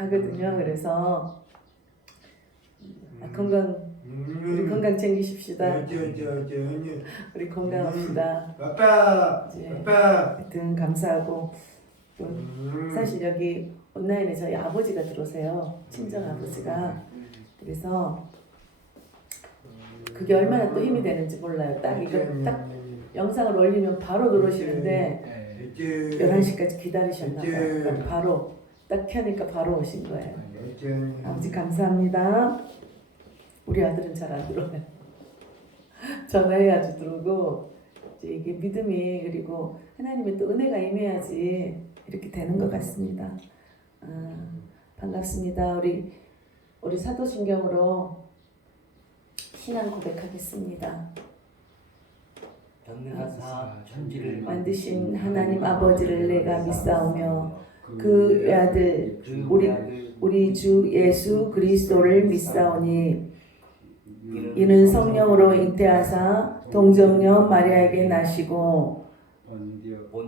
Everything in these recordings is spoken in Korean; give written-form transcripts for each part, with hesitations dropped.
하거든요. 그래서 우리 건강 챙기십시다. 우리 건강합시다. 이제 하여튼 감사하고 또 사실 여기 온라인에 저희 아버지가 들어오세요. 친정 아버지가. 그래서 그게 얼마나 또 힘이 되는지 몰라요. 딱 이거 딱 영상을 올리면 바로 들어오시는데 11시까지 기다리셨나 봐요. 그러니까 바로 딱 켜니까 바로 오신 거예요. 아버지 감사합니다. 우리 아들은 잘 안 들어와요. 전화해야지 들어오고 이제 이게 믿음이 그리고 하나님의 또 은혜가 임해야지 이렇게 되는 것 같습니다. 반갑습니다. 우리 사도신경으로 신앙 고백하겠습니다. 전능하사 천지를 만드신 하나님 아버지를 내가 믿사오며 그 외아들 우리 주 예수 그리스도를 믿사오니 이는 성령으로 잉태하사 동정녀 마리아에게 나시고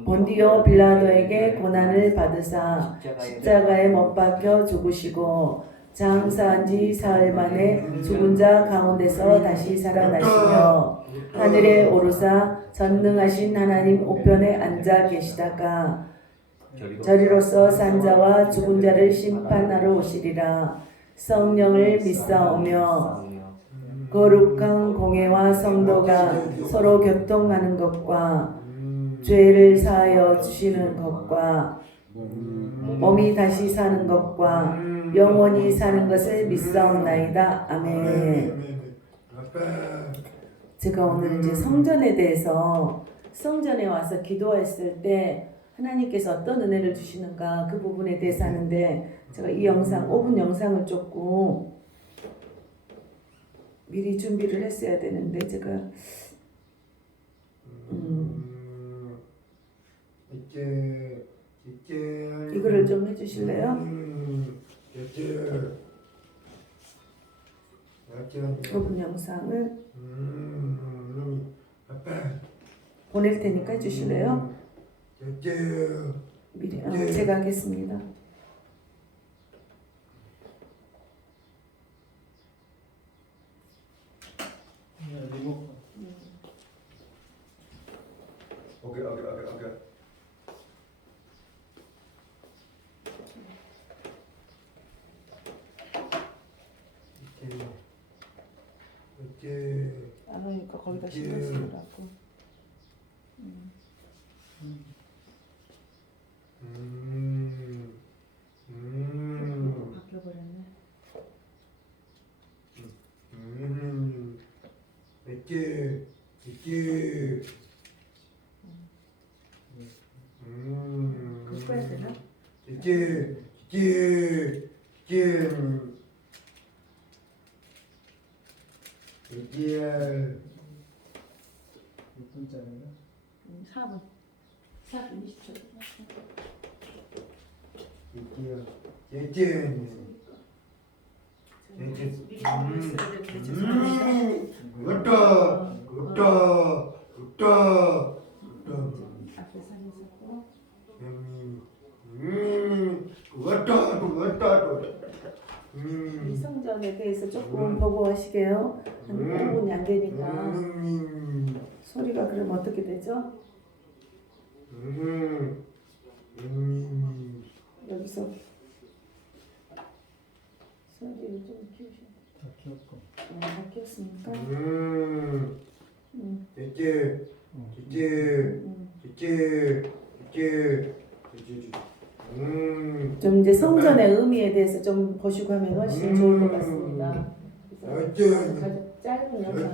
본디오 빌라도에게 고난을 받으사 십자가에 못 박혀 죽으시고 장사한 지 사흘 만에 죽은 자 가운데서 다시 살아나시며 하늘에 오르사 전능하신 하나님 우편에 앉아 계시다가 저리로서 산자와 죽은 자를 심판하러 오시리라. 성령을 믿사오며 거룩한 공회와 성도가 서로 교통하는 것과 죄를 사하여 주시는 것과 몸이 다시 사는 것과 영원히 사는 것을 믿사옵나이다. 아멘. 제가 오늘 이제 성전에 대해서 성전에 와서 기도했을 때 하나님께서 어떤 은혜를 주시는가 그 부분에 대해서 하는데 제가 이 영상 5분 영상을 조금 미리 준비를 했어야 되는데 제가 이거를 좀 해주실래요? 5분 영상을 보낼 테니까 해주실래요? 미리 제가 하겠습니다. 오케이. 안 하니까 거기다 신경 쓰느라고. 또 바뀌어버렸네. 그거 해야 되나? 몇 분짜리야? 4분 20초. 앞에 사진 썼고 이 성전에 대해서 조금 보고 하시게요. 한 5분이 안 되니까 소리가 그럼 어떻게 되죠? 여기서 소리를 좀 키우셔야 돼요. 다 키웠고. 다 키웠습니까? 좀 이제 성전의 의미에 대해서 좀 보시고 하면 훨씬 좋을 것 같습니다. 그래서 가장 짧은 영상.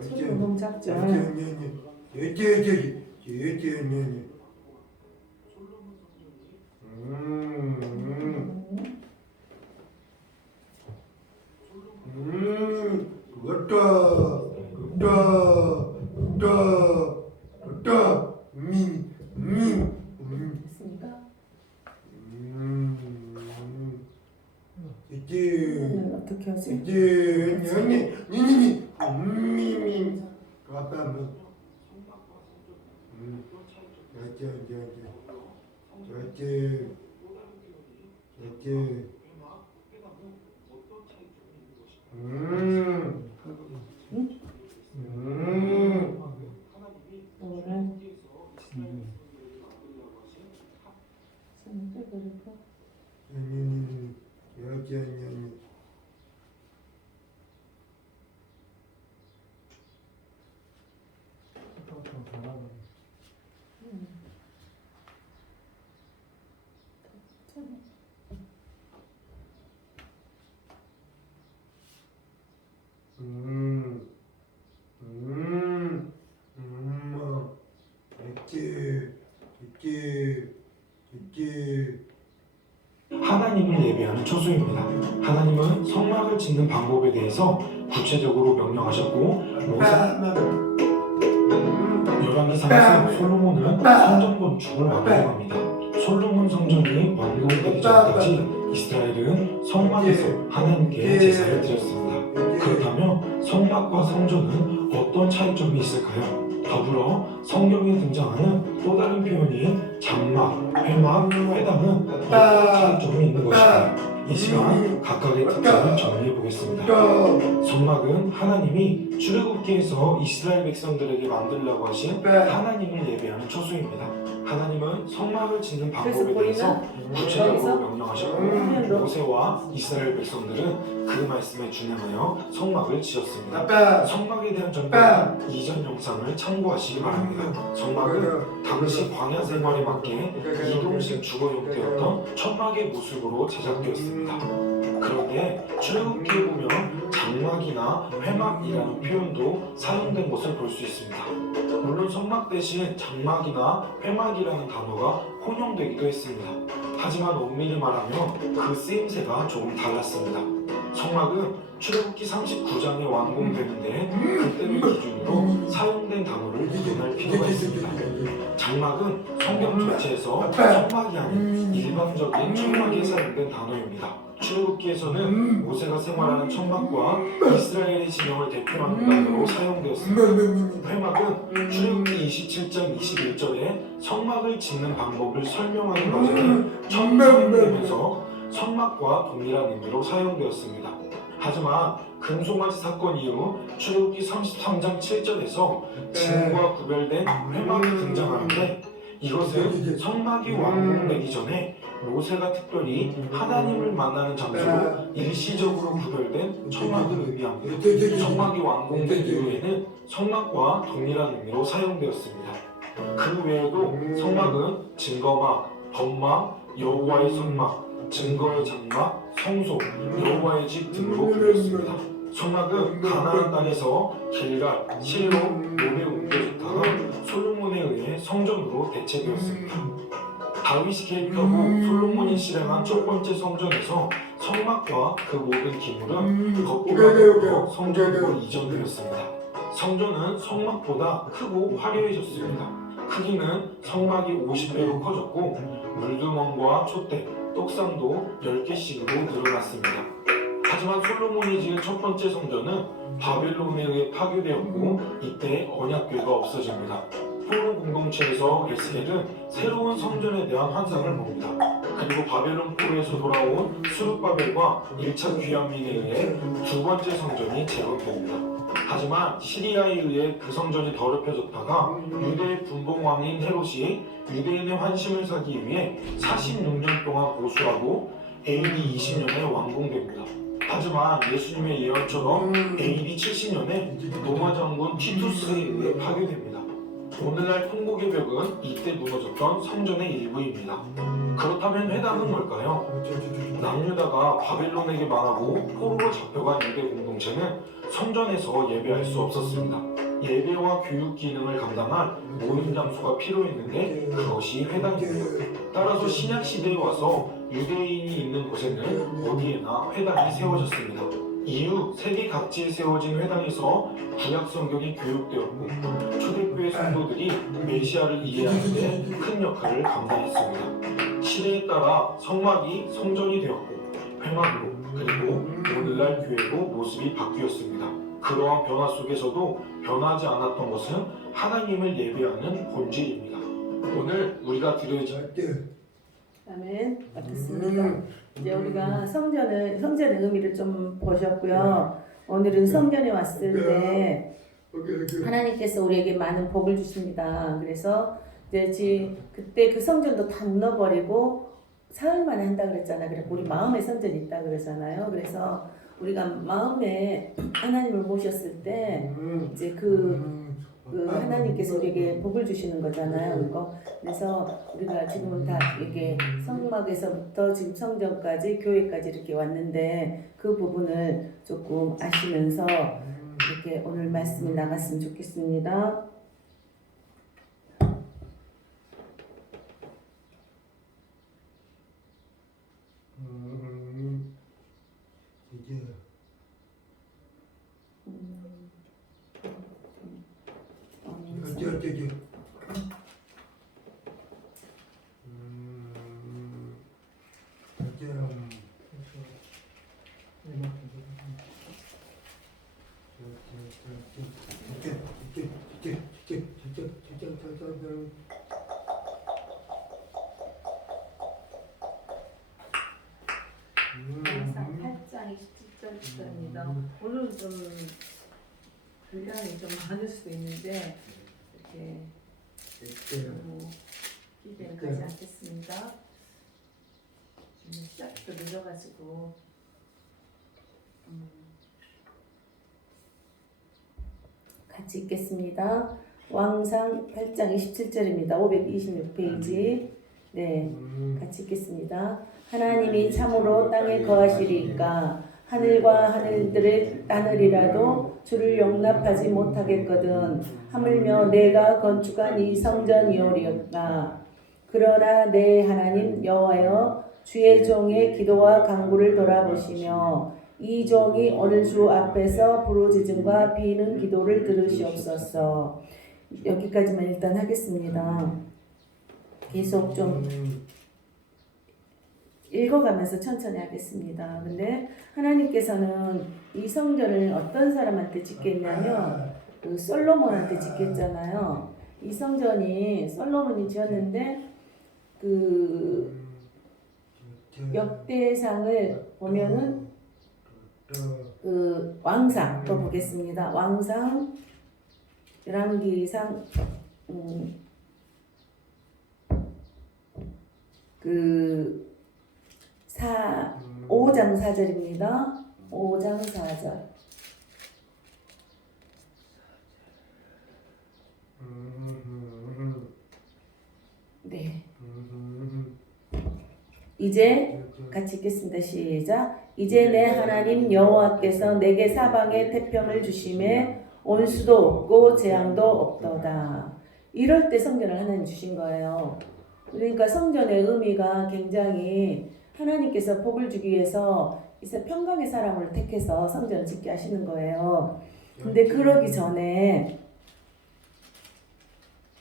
소리가 너무 작죠? 됐습니까? 오늘 어떻게 하지? 노란 성질 그리고 하나님을 예배하는 초소입니다. 하나님은 성막을 짓는 방법에 대해서 구체적으로 명령하셨고 열왕기상에서 솔로몬은 성전 건축을 완공합니다. 솔로몬 성전이 완공되기 전까지 이스라엘은 성막에서 하나님께 제사를 드렸습니다. 그렇다면 성막과 성전은 어떤 차이점이 있을까요? 더불어 성경에 등장하는 또 다른 표현이 장막, 회막, 회당은 어떤 차이점이 있는 것일까요? 이 시간 각각의 특징을 정리해 보겠습니다. 성막은 하나님이 출애굽기에서 이스라엘 백성들에게 만들라고 하신 하나님을 예배하는 초소입니다. 하나님은 성막을 짓는 방법에 대해서 구체적으로 명령하셨고 모세와 이스라엘 백성들은 그 말씀에 준행하여 성막을 지었습니다. 성막에 대한 정보는 이전 영상을 참고하시기 바랍니다. 성막은 당시 광야 생활에 맞게 이동식 주거 형태였던 천막의 모습으로 제작되었습니다. 그런데 출애굽기에 보면 장막이나 회막이라는 표현도 사용된 것을 볼 수 있습니다. 물론 성막 대신 장막이나 회막이라는 단어가 혼용되기도 했습니다. 하지만 엄밀히 말하면 그 쓰임새가 조금 달랐습니다. 성막은 출애굽기 39장에 완공되는데 그때를 기준으로 사용된 단어를 구분할 필요가 있습니다. 장막은 성경 전체에서 천막이 아닌 일반적인 천막에 사용된 단어입니다. 출애굽기에서는 모세가 생활하는 천막과 이스라엘의 진영을 대표하는 단어로 사용되었습니다. 회막은 출애굽기 27장 21절에 성막을 짓는 방법을 설명하는 과정에 처음 사용되면서 성막과 동일한 의미로 사용되었습니다. 하지만 금송아지 사건 이후 출애굽기 33장 7절에서 진과 구별된 회막이 등장하는데 이것은 성막이 완공되기 전에 모세가 특별히 하나님을 만나는 장소로 일시적으로 구별된 천막을 의미합니다. 성막이 완공된 이후에는 성막과 동일한 의미로 사용되었습니다. 그 외에도 성막은 증거막, 덤막, 여호와의 성막, 증거의 장막, 성소, 여호와의 집 등으로 불렸습니다. 성막은 가나안 땅에서 길갈, 실로, 노에 옮겨졌다가 솔로몬에 의해 성전으로 대체되었습니다. 다윗이 개입하고 솔로몬이 실행한 첫 번째 성전에서 성막과 그 모든 기물은 거꾸로 성전으로 이전되었습니다. 성전은 성막보다 크고 화려해졌습니다. 크기는 성막이 50배로 커졌고 물두멍과 촛대, 떡상도 10개씩으로 늘어났습니다. 하지만 솔로몬이 지은 첫 번째 성전은 바벨론에 의해 파괴되었고 이때 언약궤가 없어집니다. 포로 공동체에서 에스겔은 새로운 성전에 대한 환상을 봅니다. 그리고 바벨론 포로에서 돌아온 수룹바벨과 1차 귀환민에 의해 두 번째 성전이 재건됩니다. 하지만 시리아에 의해 그 성전이 더럽혀졌다가 유대의 분봉왕인 헤롯이 유대인의 환심을 사기 위해 46년 동안 보수하고 AD 20년에 완공됩니다. 하지만 예수님의 예언처럼 AD 70년에 로마 장군 티투스에 의해 파괴됩니다. 오늘날 통곡의 벽은 이때 무너졌던 성전의 일부입니다. 그렇다면 회당은 뭘까요? 남유다가 바벨론에게 망하고 포로로 잡혀간 유대 공동체는 성전에서 예배할 수 없었습니다. 예배와 교육 기능을 감당할 모임 장소가 필요했는데 그것이 회당입니다. 따라서 신약 시대에 와서 유대인이 있는 곳에는 어디에나 회당이 세워졌습니다. 이후 세계 각지에 세워진 회당에서 구약 성경이 교육되었고 초대교회 성도들이 메시아를 이해하는 데 큰 역할을 감당했습니다. 시대에 따라 성막이 성전이 되었고 회막으로 그리고 오늘날 교회로 모습이 바뀌었습니다. 그러한 변화 속에서도 변하지 않았던 것은 하나님을 예배하는 본질입니다. 오늘 우리가 드려진 아멘. 받겠습니다. 이제 우리가 성전의 의미를 좀 보셨고요. 오늘은 성전에 왔을 때 하나님께서 우리에게 많은 복을 주십니다. 그래서 이제 그때 그 성전도 다 무너버리고 사흘 만에 한다 그랬잖아요. 그래서 우리 마음의 성전이 있다 그러잖아요. 그래서 우리가 마음에 하나님을 모셨을 때 이제 그 하나님께서 우리에게 복을 주시는 거잖아요. 그래서 우리가 지금은 다 이게 성막에서부터 지금 성전까지 교회까지 이렇게 왔는데 그 부분을 조금 아시면서 이렇게 오늘 말씀이 나갔으면 좋겠습니다. 항상 8장 27절입니다. 오늘은 좀 분량이 좀 많을 수도 있는데 이렇게 너무 기대는 가지 않겠습니다. 시작도 늦어가지고 같이 읽겠습니다. 왕상 8장 27절입니다. 526페이지. 네, 같이 읽겠습니다. 하나님이 참으로 땅에 거하시리이까 하늘과 하늘들을 따르리라도 주를 용납하지 못하겠거든 하물며 내가 건축한 이 성전이오리까. 그러나 내 하나님 여호와여 주의 종의 기도와 간구를 돌아보시며 이 종이 오늘 주 앞에서 부르짖음과 비는 기도를 들으시옵소서. 여기까지만 일단 하겠습니다. 계속 좀 읽어가면서 천천히 하겠습니다. 근데 하나님께서는 이 성전을 어떤 사람한테 짓겠냐면 그 솔로몬한테 짓겠잖아요. 이 성전이 솔로몬이 지었는데 그 역대상을 보면은 그 왕상 또 보겠습니다. 왕상 열왕기상 그 5장 4절입니다. 5장 4절. 네. 이제 같이 읽겠습니다. 시작. 이제 내 하나님 여호와께서 내게 사방에 태평을 주심에 온수도 없고 재앙도 없도다. 이럴 때 성전을 하나님 주신 거예요. 그러니까 성전의 의미가 굉장히 하나님께서 복을 주기 위해서 이제 평강의 사람을 택해서 성전을 짓게 하시는 거예요. 근데 그러기 전에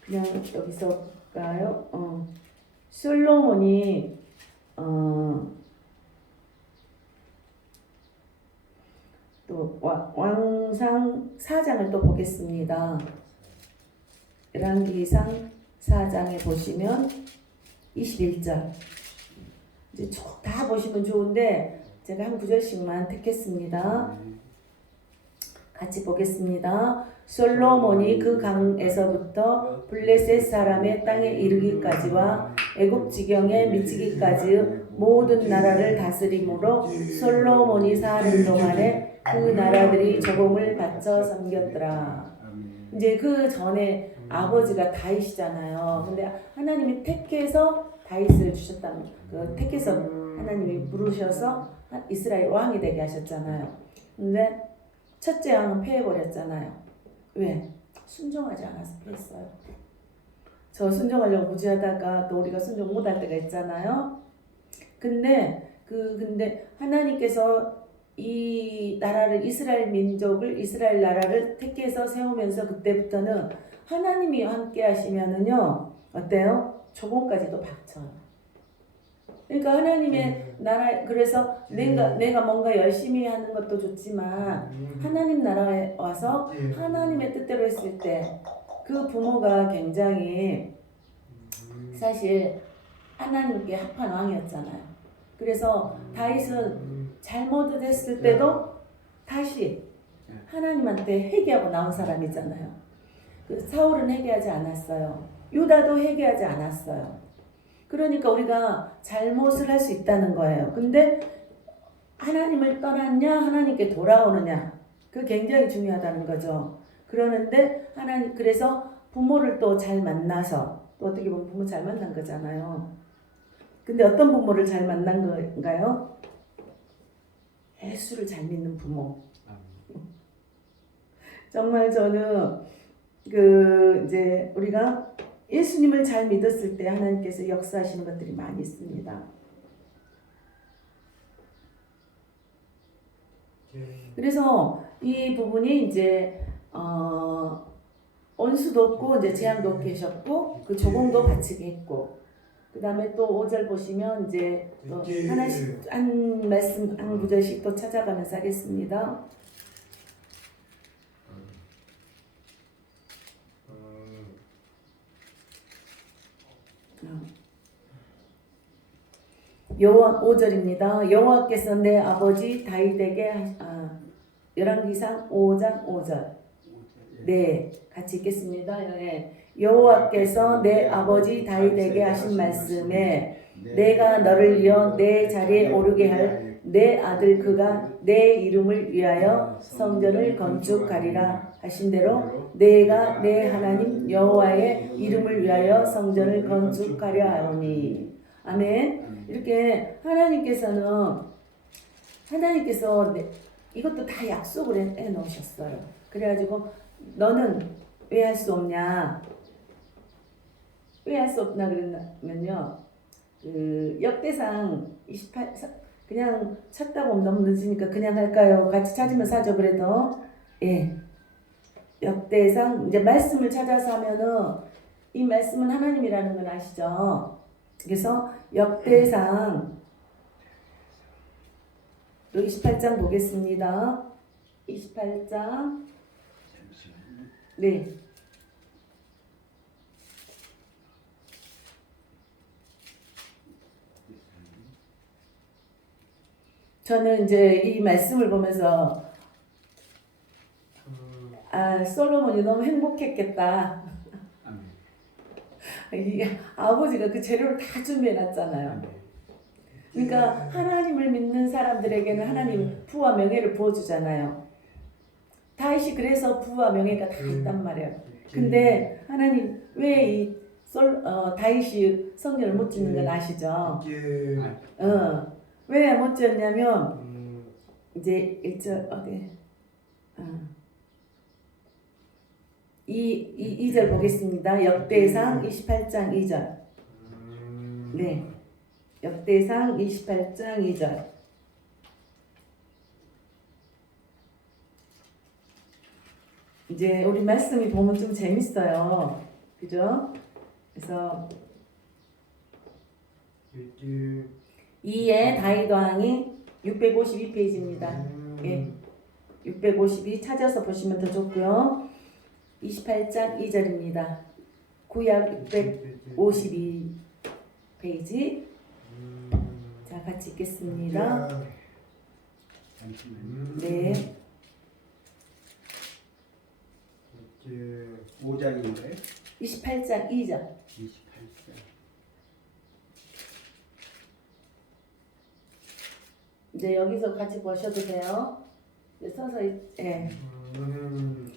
그냥 여기서 볼까요? 솔로몬이 또 왕상 4장을 또 보겠습니다. 열왕기상 4장에 보시면 21절 이제 다 보시면 좋은데 제가 한 구절씩만 택했습니다. 같이 보겠습니다. 솔로몬이 그 강에서부터 블레셋 사람의 땅에 이르기까지와 애굽 지경에 미치기까지 모든 나라를 다스림으로 솔로몬이 사는 동안에 그 나라들이 조공을 바쳐 섬겼더라. 이제 그 전에 아버지가 다윗이잖아요. 근데 하나님이 택해서 다윗을 주셨다는 택해서 하나님이 부르셔서 이스라엘 왕이 되게 하셨잖아요. 근데 첫째 왕은 패해버렸잖아요. 왜? 순종하지 않아서 패했어요. 저 순종하려고 무지하다가 또 우리가 순종 못할 때가 있잖아요. 근데 하나님께서 이 나라를 이스라엘 민족을 이스라엘 나라를 택해서 세우면서 그때부터는 하나님이 함께 하시면은요 어때요? 조공까지도 박쳐요. 그러니까 하나님의 나라 그래서 내가 뭔가 열심히 하는 것도 좋지만 하나님 나라에 와서 하나님의 뜻대로 했을 때 그 부모가 굉장히 사실 하나님께 합한 왕이었잖아요. 그래서 다윗은 잘못을 했을 때도 다시 하나님한테 회개하고 나온 사람이잖아요. 그 사울은 회개하지 않았어요. 유다도 회개하지 않았어요. 그러니까 우리가 잘못을 할 수 있다는 거예요. 근데 하나님을 떠났냐 하나님께 돌아오느냐 그 굉장히 중요하다는 거죠. 그러는데 하나님 그래서 부모를 또 잘 만나서 또 어떻게 보면 부모 잘 만난 거잖아요. 근데 어떤 부모를 잘 만난 건가요? 예수를 잘 믿는 부모. 정말 저는 이제 우리가 예수님을 잘 믿었을 때 하나님께서 역사하시는 것들이 많이 있습니다. 그래서 이 부분이 이제 원수도 없고 이제 재앙도 없게 하셨고 그 조공도 바치게 했고 그 다음에 또 5절 보시면 이제 또 하나씩 한 말씀 한 구절씩 또 찾아가면서 하겠습니다. 여호와 5절입니다. 여호와께서 내 아버지 다윗에게 열왕기상 5장 5절. 네, 같이 읽겠습니다. 네. 여호와께서 내 아버지 다윗에게 하신 말씀에 내가 너를 이어 내 자리에 오르게 할 내 아들 그가 내 이름을 위하여 성전을 건축하리라 하신 대로 내가 내 하나님 여호와의 이름을 위하여 성전을 건축하려 하오니. 아멘. 이렇게 하나님께서 이것도 다 약속을 해 놓으셨어요. 그래가지고 너는 왜 할 수 없냐? 왜 할 수 없나 그랬냐면요. 역대상 28 그냥 찾다 보면 너무 늦으니까 그냥 할까요? 같이 찾으면서 하죠. 그래도 예. 역대상 이제 말씀을 찾아서 하면은 이 말씀은 하나님이라는 건 아시죠? 그래서 역대상 28장 보겠습니다. 28장 네. 저는 이제 이 말씀을 보면서 솔로몬이 너무 행복했겠다. 이게 아버지가 그 재료를 다 준비해놨잖아요. 그러니까 하나님을 믿는 사람들에게는 하나님 부와 명예를 부어주잖아요. 다윗이 그래서 부와 명예가 다 있단 말이에요. 근데 하나님 왜 이 다윗이 성전을 못 짓는 건 아시죠? 왜 못 짓냐면 이제 1절 어디 2절 보겠습니다. 역대상 28장 2절. 네. 역대상 28장 2절. 이제 우리 말씀이 보면 좀 재밌어요. 그죠? 그래서 이에 다윗 왕이 652페이지입니다. 예. 652 찾아서 보시면 더 좋고요. 28장 2절입니다. 구약 652페이지. 자, 같이 읽겠습니다. 네. 5장인가요? 28장 2절. 28장. 이제 여기서 같이 보셔도 돼요. 서서 예.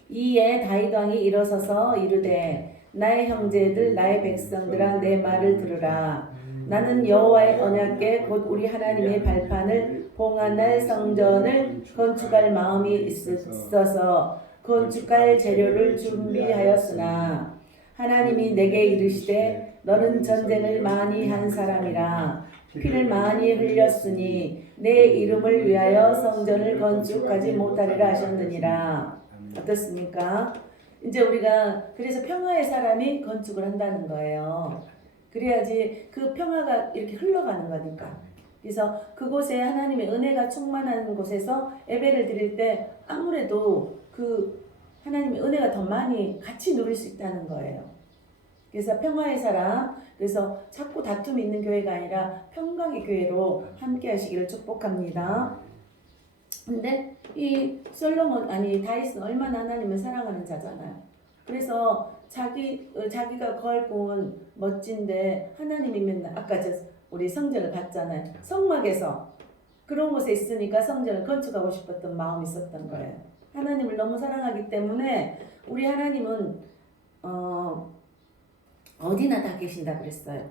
이에 다윗 왕이 일어서서 이르되 나의 형제들 나의 백성들아 내 말을 들으라. 나는 여호와의 언약궤 곧 우리 하나님의 발판을 봉헌할 성전을 건축할 마음이 있어서 건축할 재료를 준비하였으나 하나님이 내게 이르시되 너는 전쟁을 많이 한 사람이라 피를 많이 흘렸으니 내 이름을 위하여 성전을 건축하지 못하리라 하셨느니라. 어떻습니까? 이제 우리가 그래서 평화의 사람이 건축을 한다는 거예요. 그래야지 그 평화가 이렇게 흘러가는 거니까. 그래서 그곳에 하나님의 은혜가 충만한 곳에서 예배를 드릴 때 아무래도 그 하나님의 은혜가 더 많이 같이 누릴 수 있다는 거예요. 그래서 평화의 사람, 그래서 자꾸 다툼이 있는 교회가 아니라 평강의 교회로 함께 하시기를 축복합니다. 근데 이 다윗은 얼마나 하나님을 사랑하는 자잖아요. 그래서 자기가 걸고온 멋진데 하나님이 맨날 아까 우리 성전을 봤잖아요. 성막에서 그런 곳에 있으니까 성전을 건축하고 싶었던 마음이 있었던 거예요. 하나님을 너무 사랑하기 때문에 우리 하나님은 어디나 다 계신다 그랬어요.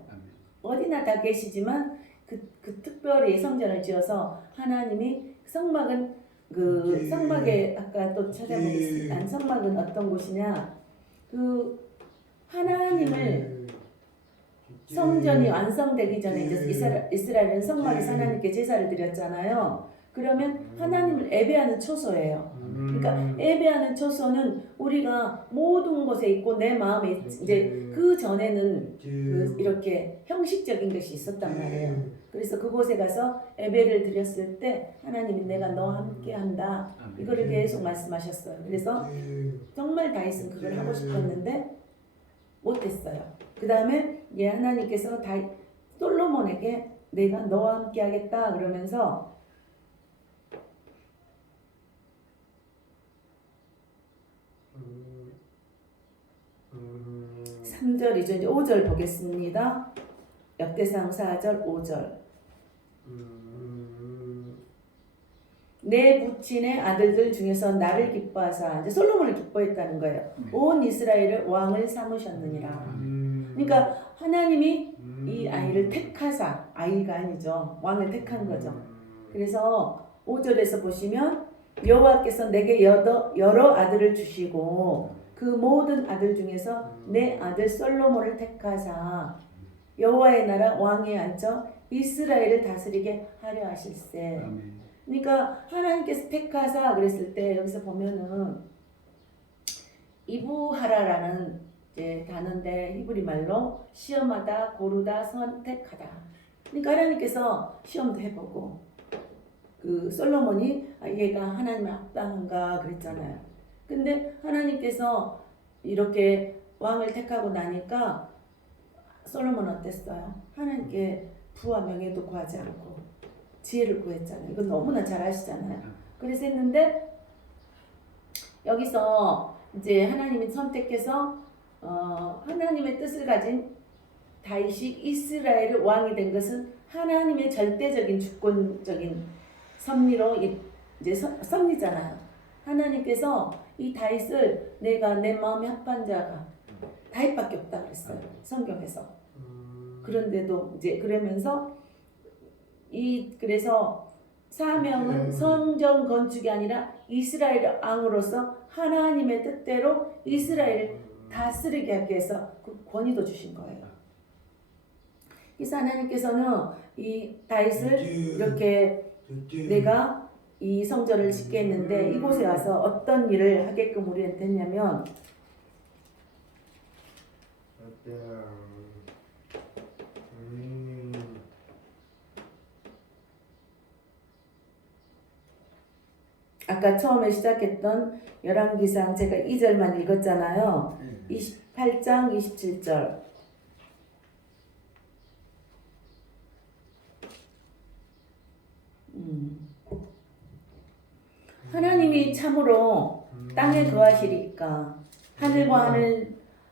어디나 다 계시지만 그 특별히 성전을 지어서 하나님이 성막은 성막에 아까 또 찾아보겠습니다. 성막은 어떤 곳이냐? 하나님을 성전이 완성되기 전에 이제 이스라엘은 성막에서 하나님께 제사를 드렸잖아요. 그러면 하나님을 예배하는 초소예요. 그러니까 예배하는 초소는 우리가 모든 곳에 있고 내 마음에 이제 그 전에는 이렇게 형식적인 것이 있었단 말이에요. 그래서 그곳에 가서 예배를 드렸을 때 하나님이 내가 너와 함께한다 이거를 계속 말씀하셨어요. 그래서 정말 다윗은 그걸 하고 싶었는데 못했어요. 그 다음에 하나님께서 솔로몬에게 내가 너와 함께하겠다 그러면서 3절이죠. 이제 5절 보겠습니다. 역대상 4절 5절. 내 부친의 아들들 중에서 나를 기뻐하사, 이제 솔로몬을 기뻐했다는 거예요. 온 이스라엘을 왕을 삼으셨느니라. 그러니까 하나님이 이 아이를 택하사, 아이가 아니죠. 왕을 택한 거죠. 그래서 5절에서 보시면 여호와께서 내게 여러 아들을 주시고 그 모든 아들 중에서 내 아들 솔로몬을 택하사 여호와의 나라 왕위에 앉혀 이스라엘을 다스리게 하려 하실세. 그러니까 하나님께서 택하사 그랬을 때 여기서 보면은 이부하라라는 이제 단어인데 히브리 말로 시험하다, 고르다, 선택하다. 그러니까 하나님께서 시험도 해보고 솔로몬이 얘가 하나님의 합당한가 그랬잖아요. 근데 하나님께서 이렇게 왕을 택하고 나니까 솔로몬은 어땠어요? 하나님께 부와 명예도 구하지 않고 지혜를 구했잖아요. 이건 너무나 잘 아시잖아요. 그래서 했는데 여기서 이제 하나님이 선택해서 하나님의 뜻을 가진 다윗이 이스라엘의 왕이 된 것은 하나님의 절대적인 주권적인 섭리로 이제 섭리잖아요. 하나님께서 이 다윗을 내가 내 마음에 합한 자가 다윗밖에 없다 그랬어요. 성경에서. 그런데도 이제 그러면서 그래서 사명은 성전 건축이 아니라 이스라엘 왕으로서 하나님의 뜻대로 이스라엘을 다스리게 하기 위해서 그 권위도 주신 거예요. 그래서 하나님께서는 이 다윗을 이렇게 내가 이 성전을 짓게 했는데 이곳에 와서 어떤 일을 하게끔 우리한테 했냐면 아까 처음에 시작했던 열왕기상 제가 2절만 읽었잖아요. 28장 27절. 하나님이 참으로 땅에 거하시리까 하늘과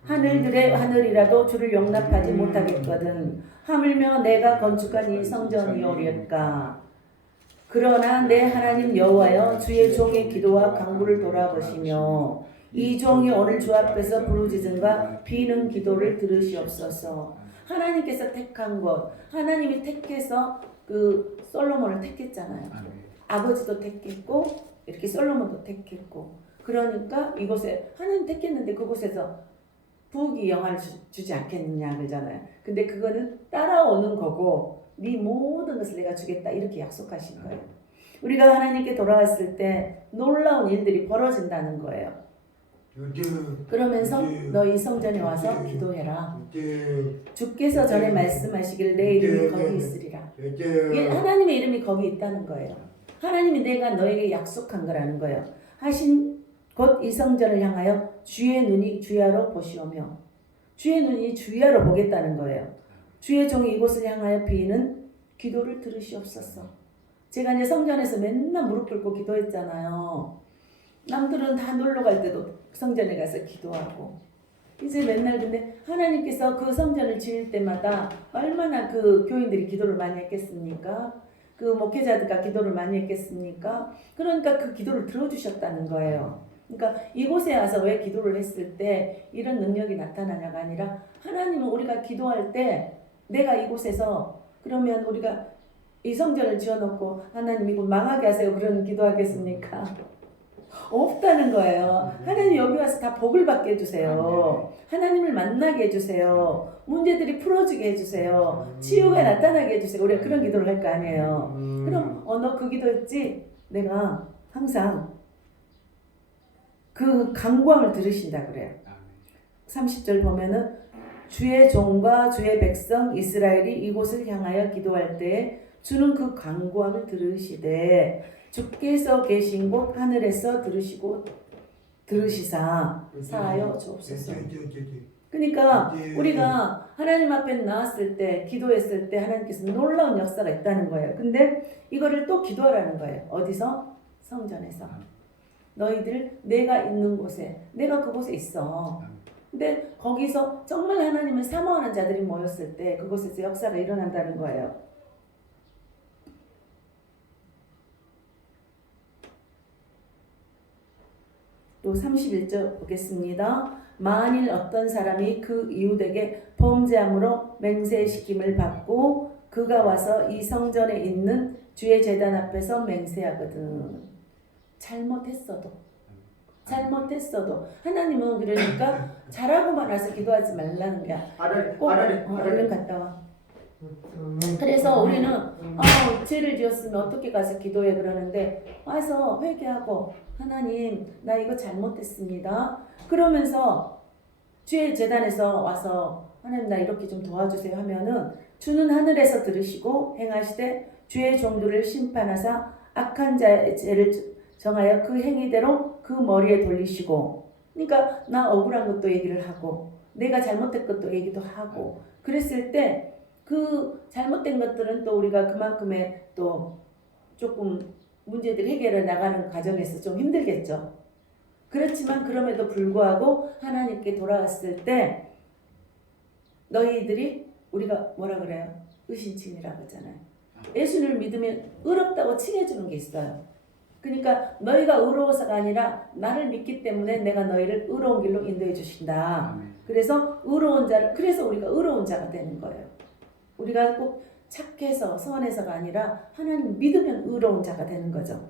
하늘들의 하늘이라도 주를 용납하지 못하겠거든. 하물며 내가 건축한 이 성전이오리까. 그러나 내 하나님 여호와여 주의 종의 기도와 간구를 돌아보시며 이 종이 오늘 주 앞에서 부르짖음과 비는 기도를 들으시옵소서. 하나님께서 택한 것, 하나님이 택해서 솔로몬을 택했잖아요. 아버지도 택했고 이렇게 솔로몬도 택했고, 그러니까 이곳에 하나님 택했는데 그곳에서 부귀 영화를 주지 않겠느냐 그러잖아요. 근데 그거는 따라오는 거고 네 모든 것을 내가 주겠다 이렇게 약속하신 거예요. 우리가 하나님께 돌아왔을 때 놀라운 일들이 벌어진다는 거예요. 그러면서 너희 성전에 와서 기도해라. 주께서 전에 말씀하시길 내 이름이 거기 있으리라. 하나님의 이름이 거기 있다는 거예요. 하나님이 내가 너에게 약속한 거라는 거예요. 하신 곧 이 성전을 향하여 주의 눈이 주야로 보시오며 주의 눈이 주야로 보겠다는 거예요. 주의 종이 이곳을 향하여 비는 기도를 들으시옵소서. 제가 이제 성전에서 맨날 무릎 꿇고 기도했잖아요. 남들은 다 놀러 갈 때도 성전에 가서 기도하고 이제 맨날 근데 하나님께서 그 성전을 지을 때마다 얼마나 그 교인들이 기도를 많이 했겠습니까? 그 목회자들과 기도를 많이 했겠습니까? 그러니까 그 기도를 들어주셨다는 거예요. 그러니까 이곳에 와서 왜 기도를 했을 때 이런 능력이 나타나냐가 아니라 하나님은 우리가 기도할 때 내가 이곳에서 그러면 우리가 이 성전을 지어놓고 하나님 이거 망하게 하세요 그런 기도하겠습니까? 없다는 거예요. 하나님 여기 와서 다 복을 받게 해주세요. 하나님을 만나게 해주세요. 문제들이 풀어지게 해주세요. 치유가 나타나게 해주세요. 우리가 그런 기도를 할 거 아니에요. 그럼 너 그 기도했지? 내가 항상 그 간구함을 들으신다 그래요. 30절 보면은 주의 종과 주의 백성 이스라엘이 이곳을 향하여 기도할 때에 주는 그 간구함을 들으시되 주께서 계신 곳 하늘에서 들으시사 사하여 주옵소서. 그러니까 우리가 하나님 앞에 나왔을 때 기도했을 때 하나님께서 놀라운 역사가 있다는 거예요. 근데 이거를 또 기도하라는 거예요. 어디서? 성전에서. 너희들 내가 있는 곳에 내가 그곳에 있어. 근데 거기서 정말 하나님을 사모하는 자들이 모였을 때 그곳에서 역사가 일어난다는 거예요. 또 31절 보겠습니다. 만일 어떤 사람이 그 이웃에게 범죄함으로 맹세시킴을 받고 그가 와서 이 성전에 있는 주의 제단 앞에서 맹세하거든. 잘못했어도 하나님은 그러니까 잘하고만 와서 기도하지 말라는 거야. 꼭 얼른 갔다 와. 그래서 우리는 죄를 지었으면 어떻게 가서 기도해 그러는데 와서 회개하고 하나님 나 이거 잘못했습니다. 그러면서 주의 제단에서 와서 하나님 나 이렇게 좀 도와주세요 하면은 주는 하늘에서 들으시고 행하시되 주의 종들을 심판하사 악한 자의 죄를 정하여 그 행위대로 그 머리에 돌리시고 그러니까 나 억울한 것도 얘기를 하고 내가 잘못된 것도 얘기도 하고 그랬을 때 그 잘못된 것들은 또 우리가 그만큼의 또 조금 문제들 해결해 나가는 과정에서 좀 힘들겠죠. 그렇지만 그럼에도 불구하고 하나님께 돌아왔을 때 너희들이 우리가 뭐라 그래요? 의신칭이라고 하잖아요. 예수를 믿으면 의롭다고 칭해주는 게 있어요. 그러니까 너희가 의로워서가 아니라 나를 믿기 때문에 내가 너희를 의로운 길로 인도해 주신다. 그래서 의로운 자를 그래서 우리가 의로운 자가 되는 거예요. 우리가 꼭 착해서 선해서가 아니라 하나님 믿으면 의로운 자가 되는 거죠.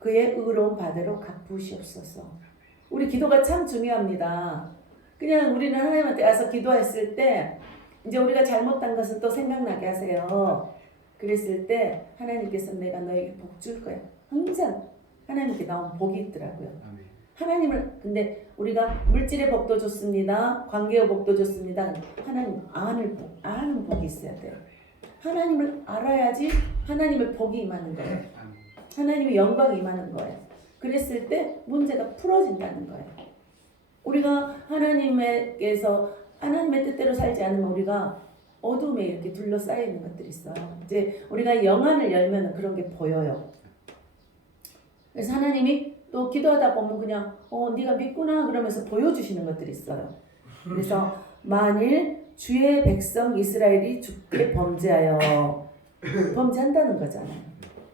그의 의로운 바대로 갚으시옵소서. 우리 기도가 참 중요합니다. 그냥 우리는 하나님한테 가서 기도했을 때 이제 우리가 잘못한 것을 또 생각나게 하세요. 그랬을 때 하나님께서 내가 너에게 복 줄 거야. 항상 하나님께 나온 복이 있더라고요. 하나님을 근데 우리가 물질의 복도 좋습니다. 관계의 복도 좋습니다. 하나님 아는 복이 있어야 돼요. 하나님을 알아야지 하나님의 복이 임하는 거예요. 하나님의 영광이 임하는 거예요. 그랬을 때 문제가 풀어진다는 거예요. 우리가 하나님께서 하나님의 뜻대로 살지 않으면 우리가 어둠에 이렇게 둘러싸여 있는 것들이 있어요. 이제 우리가 영안을 열면 그런 게 보여요. 그래서 하나님이 또 기도하다 보면 그냥 네가 믿구나 그러면서 보여주시는 것들이 있어요. 그래서 만일 주의 백성 이스라엘이 주께 범죄하여 범죄한다는 거잖아요.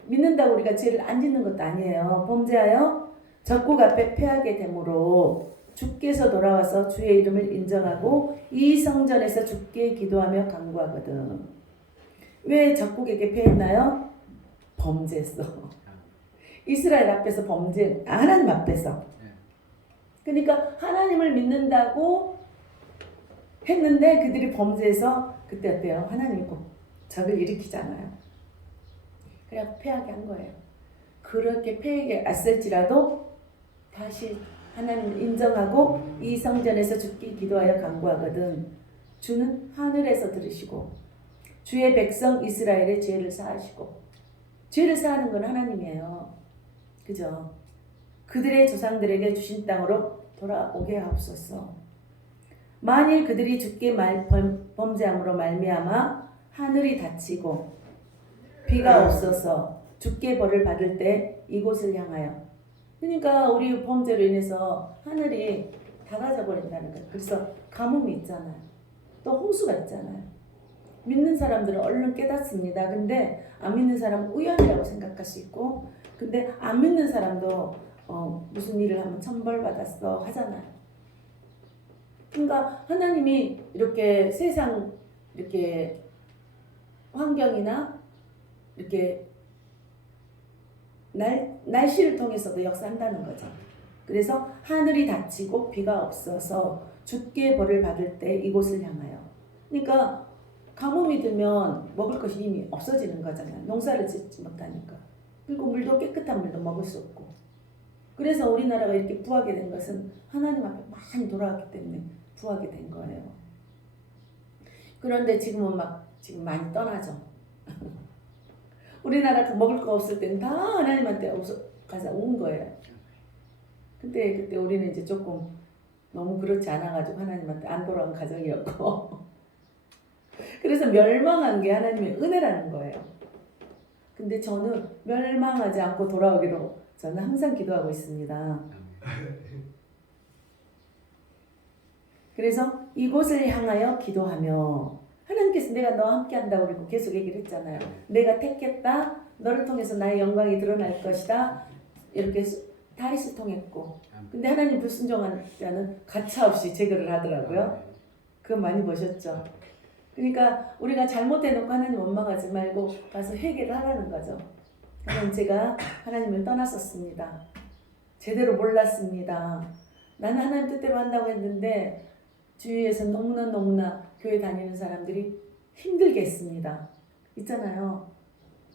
믿는다고 우리가 죄를 안 짓는 것도 아니에요. 범죄하여 적국 앞에 패하게 되므로 주께서 돌아와서 주의 이름을 인정하고 이 성전에서 주께 기도하며 간구하거든. 왜 적국에게 패했나요? 범죄했어. 이스라엘 앞에서 하나님 앞에서. 그러니까 하나님을 믿는다고 했는데 그들이 범죄해서 그때 어때요? 하나님이 꼭 적을 일으키잖아요. 그래서 패하게 한 거예요. 그렇게 패하게 왔을지라도 다시 하나님을 인정하고 이 성전에서 주께 기도하여 간구하거든. 주는 하늘에서 들으시고 주의 백성 이스라엘의 죄를 사하시고 죄를 사하는 건 하나님이에요. 그죠? 그들의 조상들에게 주신 땅으로 돌아오게 하옵소서. 만일 그들이 주께 범죄함으로 말미암아 하늘이 닫히고 비가 없어서 주께 벌을 받을 때 이곳을 향하여, 그러니까 우리 범죄로 인해서 하늘이 닫아져 버린다는 거예요. 그래서 가뭄이 있잖아요. 또 홍수가 있잖아요. 믿는 사람들은 얼른 깨닫습니다. 근데 안 믿는 사람은 우연이라고 생각할 수 있고, 근데 안 믿는 사람도 무슨 일을 하면 천벌받았어 하잖아요. 그러니까 하나님이 이렇게 세상 이렇게 환경이나 이렇게 날씨를 통해서도 역사한다는 거죠. 그래서 하늘이 닫히고 비가 없어서 주께 벌을 받을 때 이곳을 향하여. 그러니까 가뭄이 들면 먹을 것이 이미 없어지는 거잖아요. 농사를 짓지 못하니까. 그리고 물도 깨끗한 물도 먹을 수 없고. 그래서 우리나라가 이렇게 부하게 된 것은 하나님 앞에 많이 돌아왔기 때문에 부하게 된 거예요. 그런데 지금은 지금 많이 떠나죠. 우리나라 먹을 거 없을 때는 다 하나님한테 가서 온 거예요. 근데 그때 우리는 이제 조금 너무 그렇지 않아가지고 하나님한테 안 돌아온 가정이었고 그래서 멸망한 게 하나님의 은혜라는 거예요. 근데 저는 멸망하지 않고 돌아오기로 저는 항상 기도하고 있습니다. 그래서 이곳을 향하여 기도하며, 하나님께서 내가 너와 함께 한다고 그리고 계속 얘기를 했잖아요. 내가 택했다. 너를 통해서 나의 영광이 드러날 것이다. 이렇게 다윗을 통했고. 근데 하나님 불순종한 자는 가차없이 제거를 하더라고요. 그거 많이 보셨죠? 그러니까 우리가 잘못해놓고 하나님 원망하지 말고 가서 회개를 하라는 거죠. 하나님, 제가 하나님을 떠났었습니다. 제대로 몰랐습니다. 나는 하나님 뜻대로 한다고 했는데 주위에서 너무나 교회 다니는 사람들이 힘들게 했습니다. 있잖아요.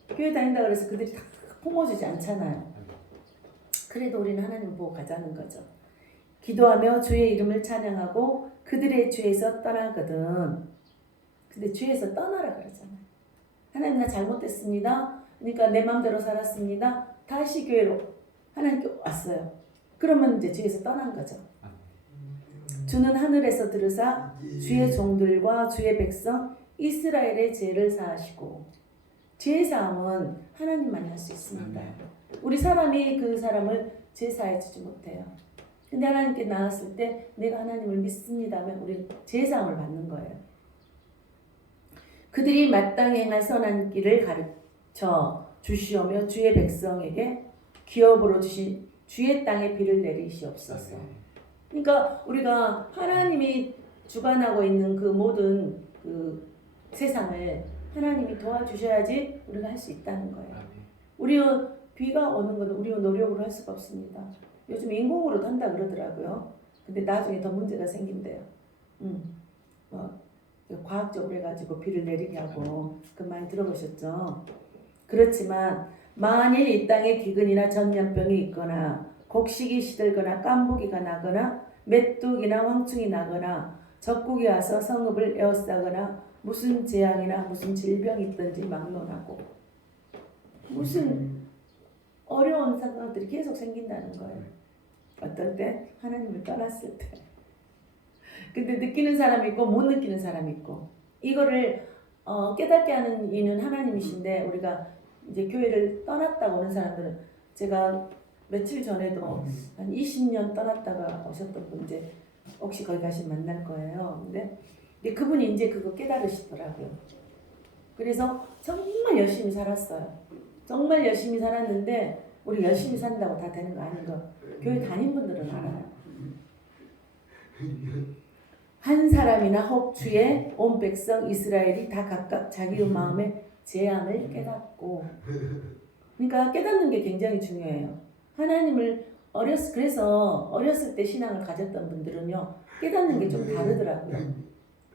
교회 다닌다고 해서 그들이 다 품어주지 않잖아요. 그래도 우리는 하나님 보고 가자는 거죠. 기도하며 주의 이름을 찬양하고 그들의 죄에서 떠나거든. 근데 죄에서 떠나라 그러잖아요. 하나님, 나 잘못했습니다. 그러니까 내 마음대로 살았습니다. 다시 교회로 하나님께 왔어요. 그러면 이제 죄에서 떠난 거죠. 주는 하늘에서 들으사 주의 종들과 주의 백성 이스라엘의 죄를 사하시고. 죄 사함은 하나님만이 할 수 있습니다. 우리 사람이 그 사람을 죄 사해 주지 못해요. 근데 하나님께 나왔을 때 내가 하나님을 믿습니다 하면 우리 죄 사함을 받는 거예요. 그들이 마땅히 행할 선한 길을 가르쳐 주시오며 주의 백성에게 기업으로 주신 주의 땅에 비를 내리시옵소서. 그러니까 우리가 하나님이 주관하고 있는 그 모든 그 세상을 하나님이 도와주셔야지 우리가 할 수 있다는 거예요. 우리는 비가 오는 건 우리 노력으로 할 수가 없습니다. 요즘 인공으로도 한다 그러더라고요. 근데 나중에 더 문제가 생긴대요. 과학적으로 해가지고 비를 내리게 하고, 그 많이 들어보셨죠? 그렇지만 만일 이 땅에 기근이나 전염병이 있거나 곡식이 시들거나 깐부기가 나거나 메뚜기나 황충이 나거나 적국이 와서 성읍을 에워싸거나 무슨 재앙이나 무슨 질병이 있든지 막론하고, 무슨 어려운 상황들이 계속 생긴다는 거예요. 어떨 때? 하나님을 떠났을 때. 근데 느끼는 사람이 있고 못 느끼는 사람이 있고, 이거를 깨닫게 하는 이는 하나님이신데 우리가 이제 교회를 떠났다고 오는 사람들은, 제가 며칠 전에도 한 20년 떠났다가 오셨던 분 이제 혹시 거기 가시면 만날 거예요. 근데 그분이 이제 그거 깨달으시더라고요. 그래서 정말 열심히 살았어요. 정말 열심히 살았는데 우리 열심히 산다고 다 되는 거 아닌 거 교회 다닌 분들은 알아요. 한 사람이나 혹 주의 온 백성 이스라엘이 다 각각 자기 마음의 재앙을 깨닫고. 그러니까 깨닫는 게 굉장히 중요해요. 하나님을 그래서 어렸을 때 신앙을 가졌던 분들은요, 깨닫는 게 좀 다르더라고요.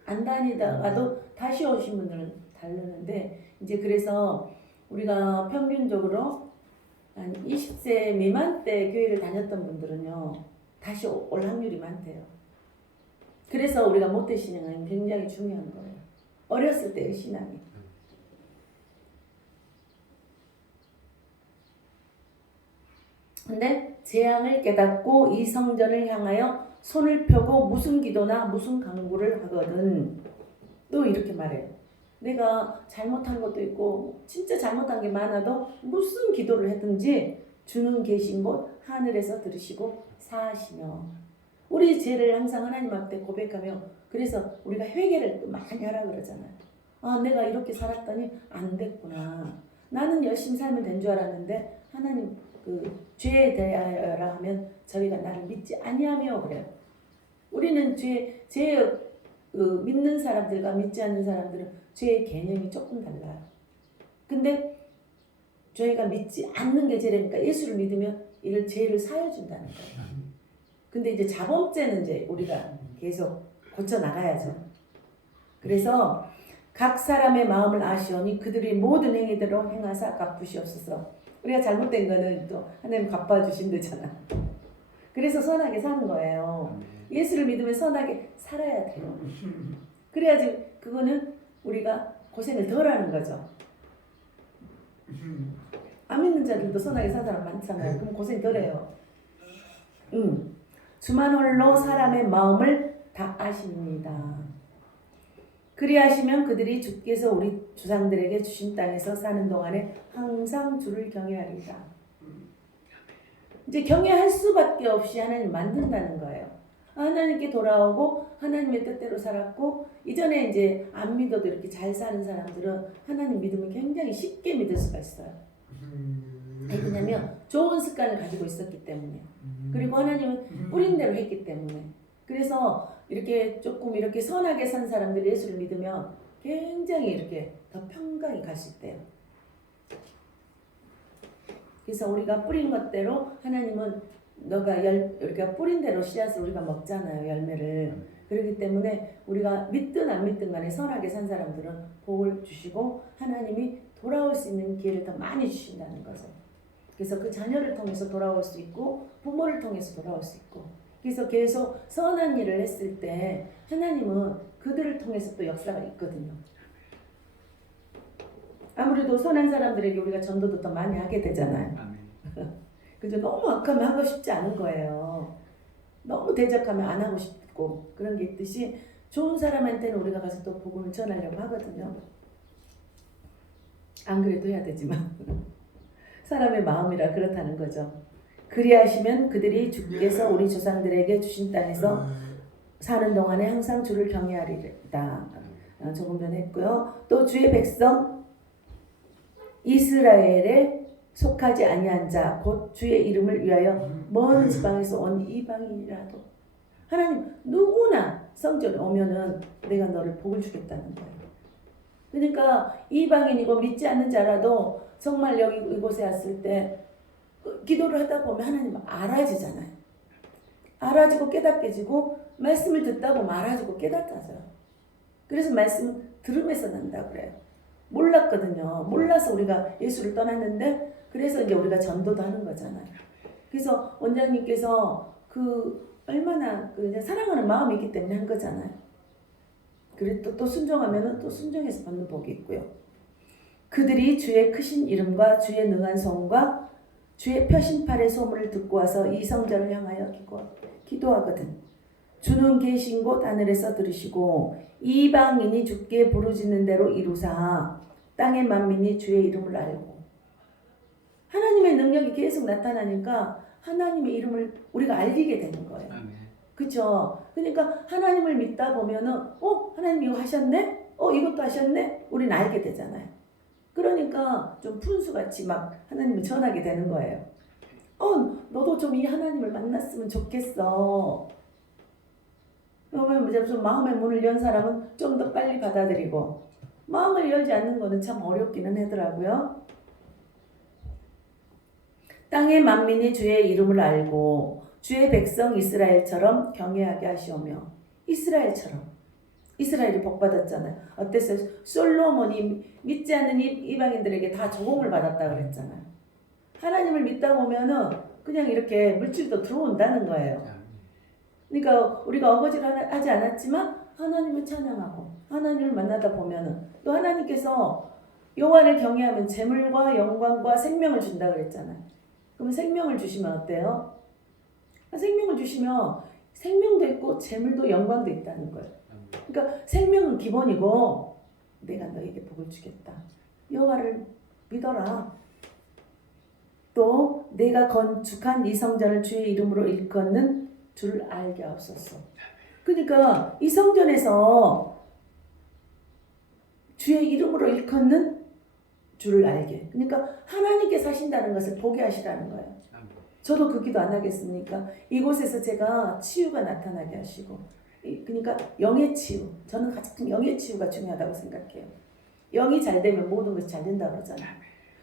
안 다니다가도 다시 오신 분들은 다르는데, 이제 그래서 우리가 평균적으로 한 20세 미만 때 교회를 다녔던 분들은요, 다시 올 확률이 많대요. 그래서 우리가 모태 신앙은 굉장히 중요한 거예요. 어렸을 때의 신앙이. 근데 재앙을 깨닫고 이 성전을 향하여 손을 펴고 무슨 기도나 무슨 간구를 하거든. 또 이렇게 말해요. 내가 잘못한 것도 있고 진짜 잘못한 게 많아도 무슨 기도를 하든지 주는 계신 곳 하늘에서 들으시고 사하시며, 우리 죄를 항상 하나님 앞에 고백하며, 그래서 우리가 회개를 또 많이 하라 그러잖아요. 아, 내가 이렇게 살았더니 안 됐구나. 나는 열심히 살면 된 줄 알았는데 하나님 그 죄에 대하여라 하면 저희가 나를 믿지 아니하며 그래요. 우리는 죄 믿는 사람들과 믿지 않는 사람들은 죄의 개념이 조금 달라요. 근데 저희가 믿지 않는 게 죄니까 예수를 믿으면 이를 죄를 사여 준다는 거예요. 근데 이제 자범죄는 이제 우리가 계속 고쳐 나가야죠. 그래서 각 사람의 마음을 아시오니 그들의 모든 행위대로 행하사 갚으시옵소서. 우리가 잘못된 거는 또 하나님 갚아주신다잖아. 그래서 선하게 사는 거예요. 예수를 믿으면 선하게 살아야 돼요. 그래야지 그거는 우리가 고생을 덜 하는 거죠. 안 믿는 자들도 선하게 사는 사람 많잖아요. 그럼 고생 덜 해요. 주만 홀로 사람의 마음을 다 아십니다. 그리하시면 그들이 주께서 우리 조상들에게 주신 땅에서 사는 동안에 항상 주를 경외하리다. 이제 경외할 수밖에 없이 하나님 만든다는 거예요. 하나님께 돌아오고 하나님의 뜻대로 살았고, 이전에 이제 안 믿어도 이렇게 잘 사는 사람들은 하나님 믿음을 굉장히 쉽게 믿을 수가 있어요. 왜냐면 좋은 습관을 가지고 있었기 때문에, 그리고 하나님은 뿌린 대로 했기 때문에. 그래서 이렇게 조금 이렇게 선하게 산 사람들이 예수를 믿으면 굉장히 이렇게 더 평강이 갈 수 있대요. 그래서 우리가 뿌린 것대로 하나님은 너가 우리가 뿌린 대로 씨앗을 우리가 먹잖아요, 열매를. 그렇기 때문에 우리가 믿든 안 믿든 간에 선하게 산 사람들은 복을 주시고 하나님이 돌아올 수 있는 기회를 더 많이 주신다는 거죠. 그래서 그 자녀를 통해서 돌아올 수 있고 부모를 통해서 돌아올 수 있고, 그래서 계속 선한 일을 했을 때 하나님은 그들을 통해서 또 역사가 있거든요. 아무래도 선한 사람들에게 우리가 전도도 더 많이 하게 되잖아요. 그죠? 너무 악하면 하고 싶지 않은 거예요. 너무 대적하면 안 하고 싶고 그런 게 있듯이 좋은 사람한테는 우리가 가서 또 복음을 전하려고 하거든요. 안 그래도 해야 되지만 사람의 마음이라 그렇다는 거죠. 그리하시면 그들이 주께서 우리 조상들에게 주신 땅에서 사는 동안에 항상 주를 경외하리다. 조금 전에 했고요. 또 주의 백성 이스라엘에 속하지 아니한 자 곧 주의 이름을 위하여 먼 지방에서 온 이방인이라도, 하나님 누구나 성전에 오면은 내가 너를 복을 주겠다는 거예요. 그러니까 이방인이고 믿지 않는 자라도 정말 여기 이곳에 왔을 때 기도를 하다 보면 하나님 알아지잖아요. 알아지고 깨닫게지고 말씀을 듣다 보면 알아지고 깨닫아져요. 그래서 말씀 들으면서 난다 그래요. 몰랐거든요. 몰라서 우리가 예수를 떠났는데, 그래서 이제 우리가 전도도 하는 거잖아요. 그래서 원장님께서 얼마나 사랑하는 마음이 있기 때문에 한 거잖아요. 그리고 또 순종하면은 또 순종해서 받는 복이 있고요. 그들이 주의 크신 이름과 주의 능한 손과 주의 펴신팔의 소문을 듣고 와서 이 성전을 향하여 기도하거든. 주는 계신 곳 하늘에서 들으시고 이방인이 주께 부르짖는 대로 이루사 땅의 만민이 주의 이름을 알고. 하나님의 능력이 계속 나타나니까 하나님의 이름을 우리가 알리게 되는 거예요. 그렇죠? 그러니까 하나님을 믿다 보면은 하나님 이거 하셨네? 이것도 하셨네? 우리는 알게 되잖아요. 그러니까 좀 푼수같이 막 하나님을 전하게 되는 거예요. 너도 좀 이 하나님을 만났으면 좋겠어. 그러면 좀 마음의 문을 연 사람은 좀 더 빨리 받아들이고, 마음을 열지 않는 거는 참 어렵기는 하더라고요. 땅의 만민이 주의 이름을 알고 주의 백성 이스라엘처럼 경외하게 하시오며. 이스라엘이 복받았잖아요. 어땠어요? 솔로몬이 믿지 않는 이방인들에게 다 조공을 받았다 그랬잖아요. 하나님을 믿다 보면은 그냥 이렇게 물질도 들어온다는 거예요. 그러니까 우리가 어거지를 하지 않았지만 하나님을 찬양하고 하나님을 만나다 보면은 또 하나님께서 여호와를 경외하면 재물과 영광과 생명을 준다 그랬잖아요. 그럼 생명을 주시면 어때요? 생명을 주시면 생명도 있고 재물도 영광도 있다는 거예요. 그러니까 생명은 기본이고 내가 너에게 복을 주겠다. 여호와를 믿어라. 또 내가 건축한 이 성전을 주의 이름으로 일컫는 줄 알게 하옵소서. 그러니까 이 성전에서 주의 이름으로 일컫는 줄을 알게. 그러니까 하나님께 사신다는 것을 보게 하시라는 거예요. 저도 그 기도 안 하겠습니까? 이곳에서 제가 치유가 나타나게 하시고, 그러니까 영의 치유. 저는 가장 영의 치유가 중요하다고 생각해요. 영이 잘 되면 모든 것이 잘 된다고 그러잖아요.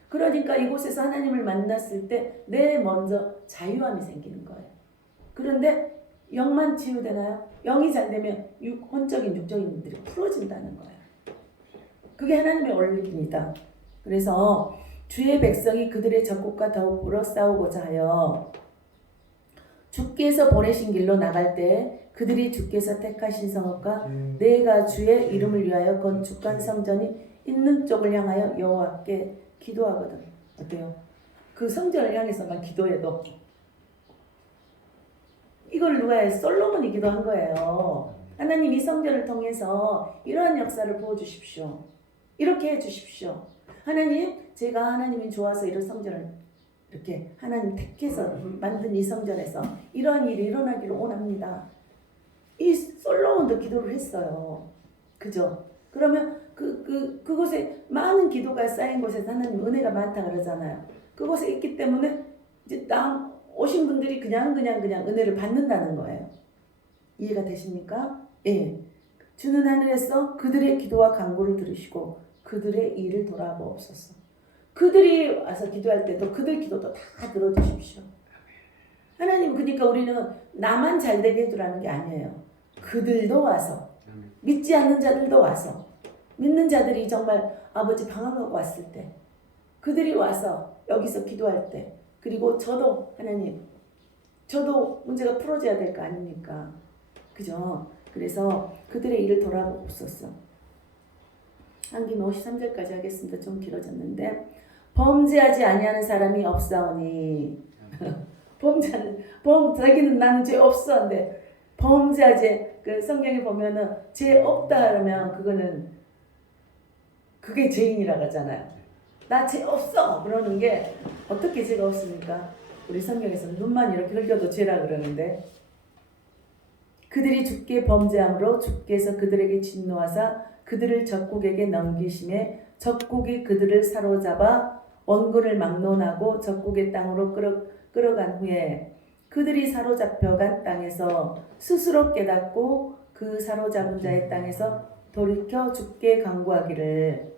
그러니까 이곳에서 하나님을 만났을 때 내 먼저 자유함이 생기는 거예요. 그런데 영만 치유되나요? 영이 잘 되면 혼적인 육적인 일들이 풀어진다는 거예요. 그게 하나님의 원리입니다. 그래서 주의 백성이 그들의 적국과 더불어 싸우고자 하여 주께서 보내신 길로 나갈 때 그들이 주께서 택하신 성읍과 내가 주의 이름을 위하여 건축한 성전이 있는 쪽을 향하여 여호와께 기도하거든. 어때요? 그 성전을 향해서만 기도해도 이걸 누가 해? 솔로몬이 기도한 거예요. 하나님 이 성전을 통해서 이러한 역사를 보여주십시오. 이렇게 해주십시오. 하나님, 제가 하나님이 좋아서 이런 성전을 이렇게 하나님 택해서 만든 이 성전에서 이러한 일이 일어나기를 원합니다. 이 솔로몬도 기도를 했어요. 그죠? 그러면 그곳에 많은 기도가 쌓인 곳에서 하나님 은혜가 많다 그러잖아요. 그곳에 있기 때문에 이제 오신 분들이 그냥 은혜를 받는다는 거예요. 이해가 되십니까? 예. 주는 하늘에서 그들의 기도와 간구를 들으시고 그들의 일을 돌아보옵소서. 그들이 와서 기도할 때도 그들 기도도 다 들어주십시오. 하나님, 그러니까 우리는 나만 잘되게 해두라는 게 아니에요. 그들도 와서, 믿지 않는 자들도 와서, 믿는 자들이 정말 아버지 방황하고 왔을 때, 그들이 와서 여기서 기도할 때, 그리고 저도 하나님, 저도 문제가 풀어져야 될 거 아닙니까? 그죠? 그래서 그들의 일을 돌아보옵소서. 한 김에 53절까지 하겠습니다. 좀 길어졌는데, 범죄하지 아니하는 사람이 없사오니 자기는 나는 죄 없어인데 범죄하지, 그 성경에 보면은 죄 없다 그러면 그게 죄인이라고 하잖아요. 나 죄 없어 그러는 게 어떻게 죄가 없습니까? 우리 성경에서는 눈만 이렇게 흘려도 죄라 그러는데, 그들이 주께 범죄함으로 주께서 그들에게 진노하사 그들을 적국에게 넘기심에 적국이 그들을 사로잡아 원군을 막론하고 적국의 땅으로 끌어간 후에 그들이 사로잡혀간 땅에서 스스로 깨닫고 그 사로잡은 자의 땅에서 돌이켜 주께 간구하기를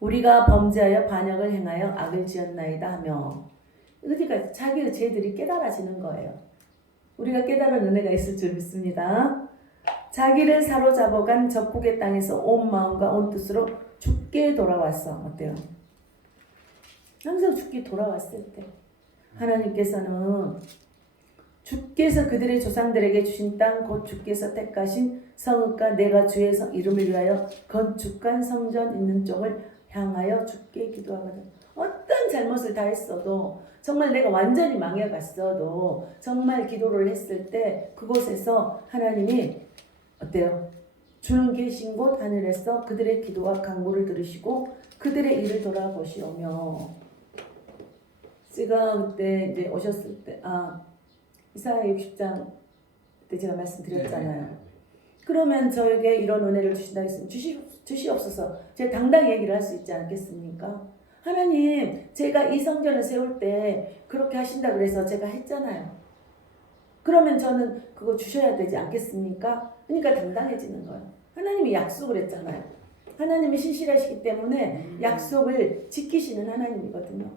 우리가 범죄하여 반역을 행하여 악을 지었나이다 하며, 그러니까 자기의 죄들이 깨달아지는 거예요. 우리가 깨달은 은혜가 있을 줄 믿습니다. 자기를 사로잡아간 적국의 땅에서 온 마음과 온 뜻으로 주께 돌아왔어. 어때요? 항상 주께 돌아왔을 때 하나님께서는 주께서 그들의 조상들에게 주신 땅 곧 주께서 택하신 성읍과 내가 주의 이름을 위하여 건축한 성전 있는 쪽을 향하여 주께 기도하거든. 어떤 잘못을 다 했어도, 정말 내가 완전히 망해갔어도 정말 기도를 했을 때 그곳에서 하나님이 어때요? 주는 계신 곳 하늘에서 그들의 기도와 간구를 들으시고 그들의 일을 돌아보시오며. 제가 그때 이제 오셨을 때 이사야 60장 때 제가 말씀드렸잖아요. 그러면 저에게 이런 은혜를 주신다 했으면 주시옵소서. 제가 당당히 얘기를 할 수 있지 않겠습니까? 하나님, 제가 이 성전을 세울 때 그렇게 하신다 그래서 제가 했잖아요. 그러면 저는 그거 주셔야 되지 않겠습니까? 그러니까 당당해지는 거예요. 하나님이 약속을 했잖아요. 하나님이 신실하시기 때문에 약속을 지키시는 하나님이거든요.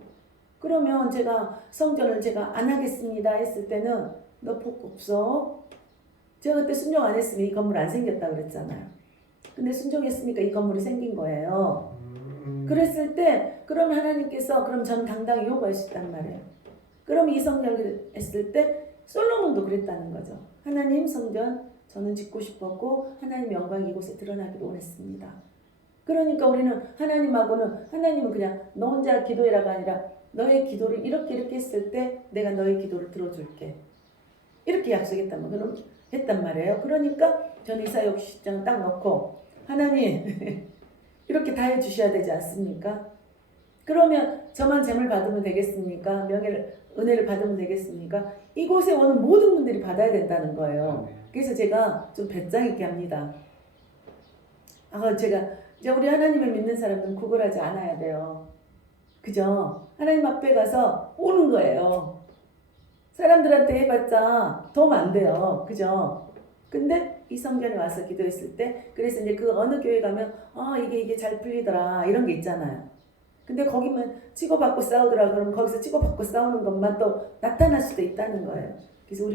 그러면 제가 성전을 제가 안 하겠습니다 했을 때는 너 복 없어. 제가 그때 순종 안 했으면 이 건물 안 생겼다 그랬잖아요. 근데 순종했으니까 이 건물이 생긴 거예요. 그랬을 때 그럼 하나님께서 그럼 저는 당당히 요구할 수 있단 말이에요. 그럼 이 성전을 했을 때 솔로몬도 그랬다는 거죠. 하나님 성전 저는 짓고 싶었고 하나님 영광이 이곳에 드러나기를 원했습니다. 그러니까 우리는 하나님은 그냥 너 혼자 기도해라가 아니라 너의 기도를 이렇게 했을 때 내가 너의 기도를 들어줄게. 이렇게 했단 말이에요. 그러니까 저는 이사야 60장 딱 넣고 하나님 이렇게 다 해주셔야 되지 않습니까? 그러면 저만 재물 받으면 되겠습니까? 은혜를 받으면 되겠습니까? 이곳에 오는 모든 분들이 받아야 된다는 거예요. 그래서 제가 좀 배짱 있게 합니다. 이제 우리 하나님을 믿는 사람들은 구걸하지 않아야 돼요. 그죠? 하나님 앞에 가서 오는 거예요. 사람들한테 해봤자 도움 안 돼요. 그죠? 근데 이 성전에 와서 기도했을 때, 그래서 이제 그 어느 교회 가면, 이게 잘 풀리더라. 이런 게 있잖아요. 근데 거기만 치고받고 싸우더라. 그러면 거기서 치고받고 싸우는 것만 또 나타날 수도 있다는 거예요. 그래서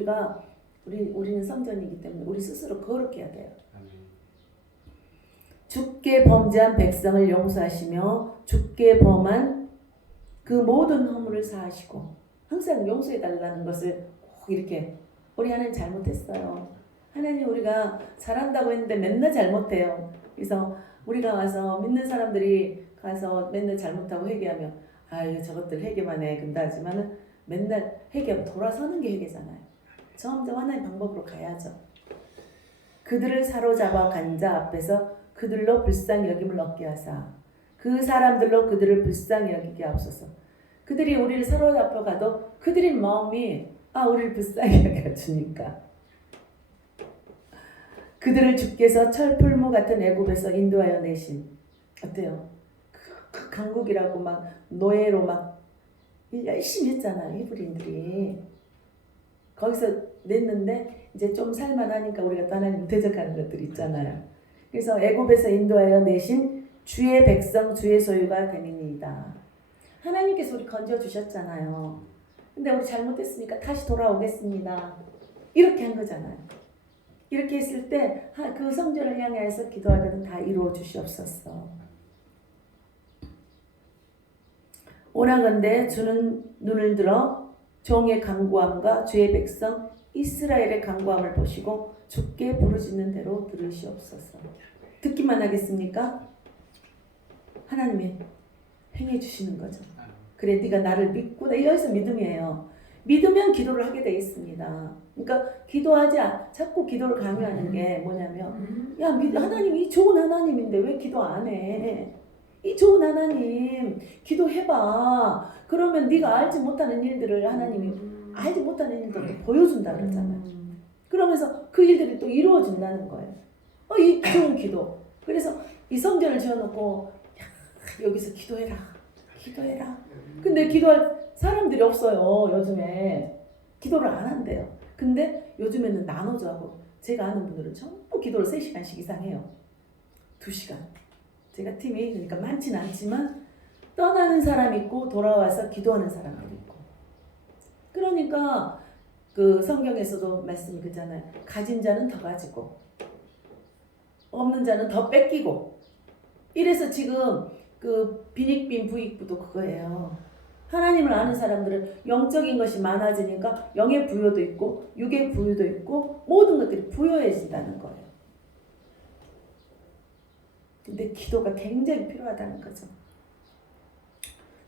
우리는 성전이기 때문에 우리 스스로 거룩해야 돼요. 주께 범죄한 백성을 용서하시며 주께 범한 그 모든 허물을 사하시고, 항상 용서해달라는 것을 꼭 이렇게, 우리 하나님 잘못했어요. 하나님 우리가 잘한다고 했는데 맨날 잘못해요. 그래서 우리가 와서 믿는 사람들이 가서 맨날 잘못하고 회개하면 저것들 회개만 해 근다 하지만은 맨날 회개하면 돌아서는 게 회개잖아요. 점점 하나님 방법으로 가야죠. 그들을 사로잡아 간 자 앞에서 그들로 불쌍히 여김을 얻게 하사 그 사람들로 그들을 불쌍히 여기게 하옵소서. 그들이 우리를 사로잡아 가도 그들의 마음이 우리를 불쌍히 여겨주니까 그들을 주께서 철풀무 같은 애굽에서 인도하여 내신, 어때요? 그 강국이라고 막 노예로 막 열심히 했잖아요. 히브리인들이 거기서 냈는데 이제 좀 살만하니까 우리가 또 하나님 대적하는 것들이 있잖아요. 그래서 애굽에서 인도하여 내신 주의 백성 주의 소유가 되니이다. 하나님께서 우리 건져주셨잖아요. 근데 우리 잘못했으니까 다시 돌아오겠습니다. 이렇게 한 거잖아요. 이렇게 했을 때 그 성전을 향해서 기도하거든 다 이루어 주시옵소서. 오라건대 주는 눈을 들어 종의 간구함과 주의 백성 이스라엘의 간구함을 보시고 주께 부르짖는 대로 들으시옵소서. 듣기만 하겠습니까? 하나님이 행해 주시는 거죠. 그래 네가 나를 믿고, 여기서 믿음이에요. 믿으면 기도를 하게 돼 있습니다. 그러니까 자꾸 기도를 강요하는 게 뭐냐면, 하나님 이 좋은 하나님인데 왜 기도 안 해? 이 좋은 하나님 기도해봐. 그러면 네가 알지 못하는 일들을 하나님이 알지 못하는 일들을 보여준다 그러잖아요. 그러면서 그 일들이 또 이루어진다는 거예요. 이 좋은 기도. 그래서 이 성전을 지어놓고 여기서 기도해라. 근데 기도할 사람들이 없어요. 요즘에 기도를 안 한대요. 근데 요즘에는 나눠져 하고, 제가 아는 분들은 전부 기도를 3시간씩 이상 해요. 2시간. 제가 팀이 그러니까 많지는 않지만 떠나는 사람 있고 돌아와서 기도하는 사람들이 있고. 그러니까 그 성경에서도 말씀이 그잖아요. 가진 자는 더 가지고 없는 자는 더 뺏기고. 이래서 지금 그 빈익빈 부익부도 그거예요. 하나님을 아는 사람들은 영적인 것이 많아지니까 영의 부요도 있고 육의 부요도 있고 모든 것들이 부요해진다는 거예요. 근데 기도가 굉장히 필요하다는 거죠.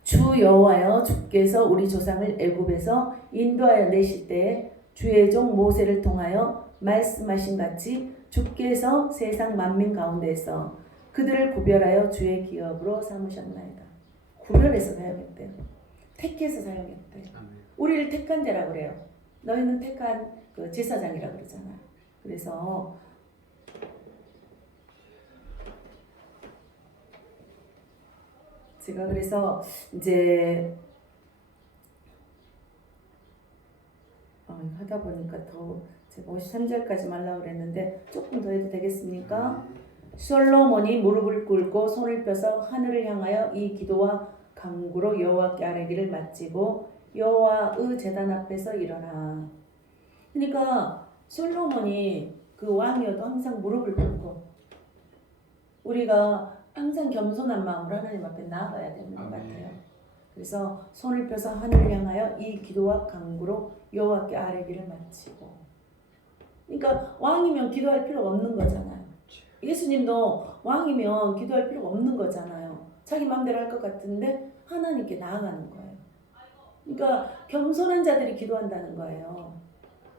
주 여호와여 주께서 우리 조상을 애굽에서 인도하여 내실 때에 주의 종 모세를 통하여 말씀하신 같이 주께서 세상 만민 가운데서 그들을 구별하여 주의 기업으로 삼으셨나이다. 구별해서 사용했대요. 택해서 사용했대요. 우리를 택한 자라고 그래요. 너희는 택한 그 제사장이라고 그러잖아요. 그래서 제가 그래서 이제 하다 보니까 더 제가 53절까지 말라고 그랬는데 조금 더 해도 되겠습니까? 솔로몬이 무릎을 꿇고 손을 펴서 하늘을 향하여 이 기도와 간구로 여호와께 아뢰기를 마치고 여호와의 제단 앞에서 일어나. 그러니까 솔로몬이 그 왕이어도 항상 무릎을 꿇고, 우리가 항상 겸손한 마음으로 하나님 앞에 나아가야 되는 것 같아요. 그래서 손을 펴서 하늘을 향하여 이 기도와 간구로 여호와께 아뢰기를 마치고. 그러니까 왕이면 기도할 필요가 없는 거잖아요. 예수님도 왕이면 기도할 필요가 없는 거잖아요. 자기 마음대로 할 것 같은데 하나님께 나아가는 거예요. 그러니까 겸손한 자들이 기도한다는 거예요.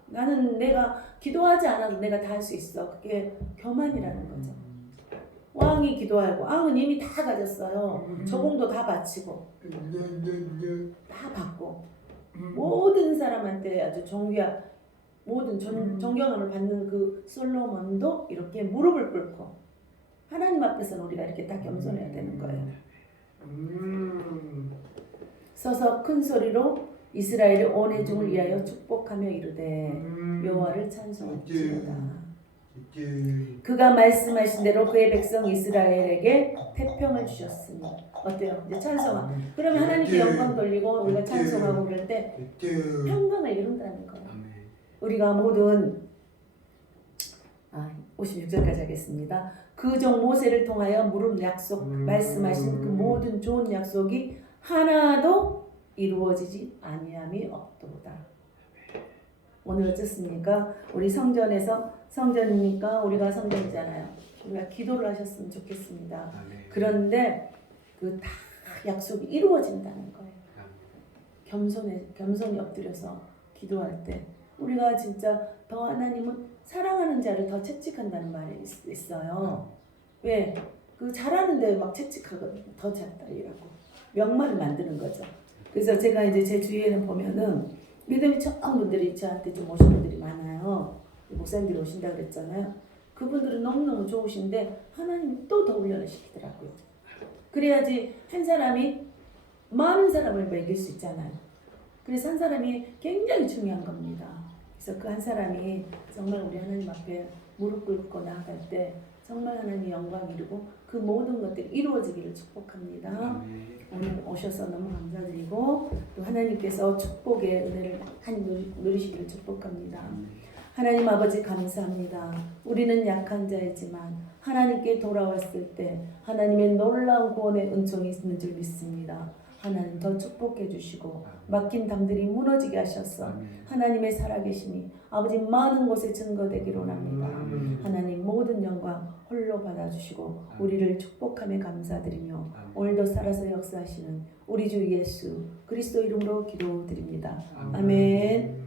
나는 내가 기도하지 않아도 내가 다 할 수 있어. 그게 교만이라는 거죠. 왕이 기도하고 왕은 이미 다 가졌어요. 저공도 다 바치고 다 받고 모든 사람한테 아주 존귀한 모든 존경함을 받는 그 솔로몬도 이렇게 무릎을 꿇고 하나님 앞에서는 우리가 이렇게 딱 겸손해야 되는 거예요. 서서 큰 소리로 이스라엘의 온 회중을 위하여 축복하며 이르되 여호와를 찬송할지어다. 그가 말씀하신 대로 그의 백성 이스라엘에게 태평을 주셨으니 어때요? 이제 찬송하. 그러면 하나님께 영광 돌리고 우리가 찬송하고 그럴 때 평강을 이룬다는 거예요. 우리가 모든 56절까지 하겠습니다. 그 종 모세를 통하여 물은 약속 말씀하신 그 모든 좋은 약속이 하나도 이루어지지 아니함이 없도다. 오늘 어떻습니까? 우리 성전에서 성전이니까 우리가 성전이잖아요. 우리가 기도를 하셨으면 좋겠습니다. 그런데 그 다 약속이 이루어진다는 거예요. 겸손히 엎드려서 기도할 때 우리가 진짜 더 하나님은 사랑하는 자를 더 채찍한다는 말이 있어요. 왜? 그 잘하는데 막 채찍하거든요. 더 잘달리라고 명말을 만드는 거죠. 그래서 제가 이제 제 주위에는 보면은 믿음이 적은 분들이 저한테 좀 오시는 분들이 많아요. 목사님들이 오신다 그랬잖아요. 그분들은 너무너무 좋으신데 하나님 또 더 훈련을 시키더라고요. 그래야지 한 사람이 많은 사람을 먹일 수 있잖아요. 그래서 한 사람이 굉장히 중요한 겁니다. 그래서 그 한 사람이 정말 우리 하나님 앞에 무릎 꿇고 나아갈 때 정말 하나님 영광 이루고 그 모든 것들이 이루어지기를 축복합니다. 오늘 오셔서 너무 감사드리고 또 하나님께서 축복의 은혜를 많이 누리시기를 축복합니다. 하나님 아버지 감사합니다. 우리는 약한 자이지만 하나님께 돌아왔을 때 하나님의 놀라운 구원의 은총이 있는 줄 믿습니다. 하나님 더 축복해 주시고 맡긴 담들이 무너지게 하셔서 하나님의 살아계심이 아버지 많은 곳에 증거되기를 원합니다. 하나님 모든 영광 홀로 받아주시고 우리를 축복하며 감사드리며 오늘도 살아서 역사하시는 우리 주 예수 그리스도 이름으로 기도드립니다. 아멘.